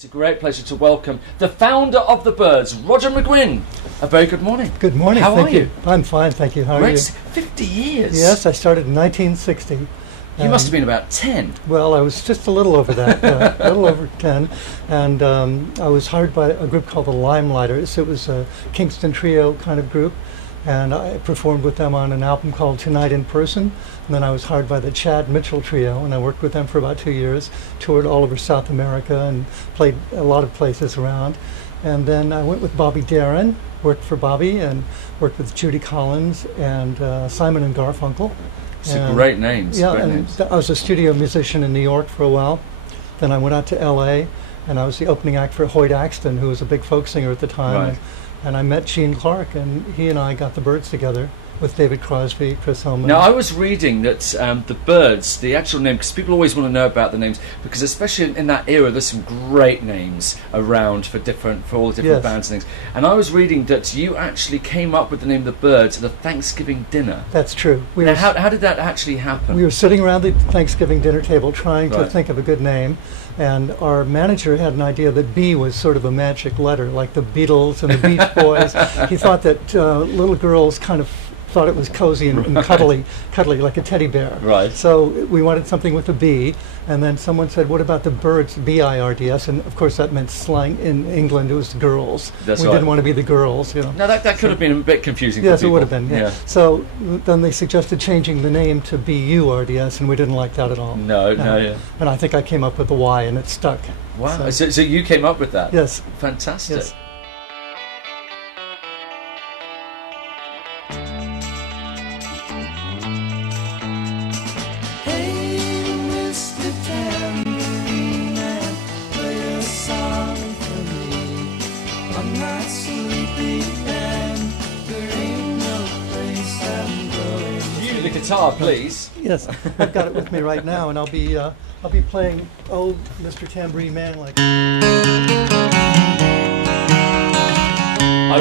It's a great pleasure to welcome the founder of the Byrds, Roger McGuinn. A very good morning. Good morning. How are you? I'm fine, thank you. How are you? 50 years. Yes, I started in 1960. You must have been about 10. Well, I was just a little over that, a little over 10. And I was hired by a group called the Limelighters. It was a Kingston trio kind of group. And I performed with them on an album called Tonight in Person. And then I was hired by the Chad Mitchell Trio, and I worked with them for about 2 years, toured all over South America and played a lot of places around. And then I went with Bobby Darin, worked for Bobby, and worked with Judy Collins and Simon and Garfunkel. Some great names. Yeah, great and names. I was a studio musician in New York for a while. Then I went out to LA, and I was the opening act for Hoyt Axton, who was a big folk singer at the time. Right. And I met Gene Clark, and he and I got the Byrds together with David Crosby, Chris Hillman. Now, I was reading that the Byrds, the actual name, because people always want to know about the names, because especially in that era, there's some great names around for all the different Yes. bands and things. And I was reading that you actually came up with the name of the Byrds at a Thanksgiving dinner. That's true. Now, how did that actually happen? We were sitting around the Thanksgiving dinner table trying to Right. think of a good name, and our manager had an idea that B was sort of a magic letter, like the Beatles and the Beach Boys. He thought that little girls kind of thought it was cozy and cuddly like a teddy bear. Right. So we wanted something with a B, and then someone said, what about the Byrds, B-I-R-D-S, and of course that meant slang. In England it was the girls. That's we right. didn't want to be the girls, you know. Now, that could have been a bit confusing Yes, for people. it would have been. Yeah. So then they suggested changing the name to B-U-R-D-S, and we didn't like that at all. No, yeah. And I think I came up with the Y, and it stuck. Wow. So you came up with that? Yes. Fantastic. Yes. You, the guitar, please. Yes, I've got it with me right now, and I'll be playing "Oh, Mr. Tambourine Man" like. I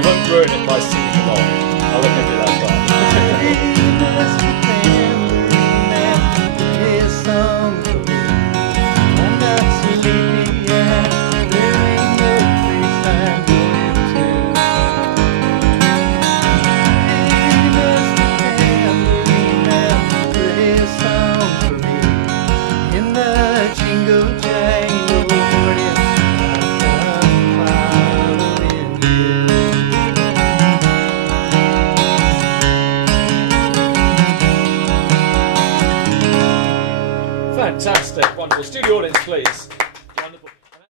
won't ruin it by singing along. I'll let you do that part.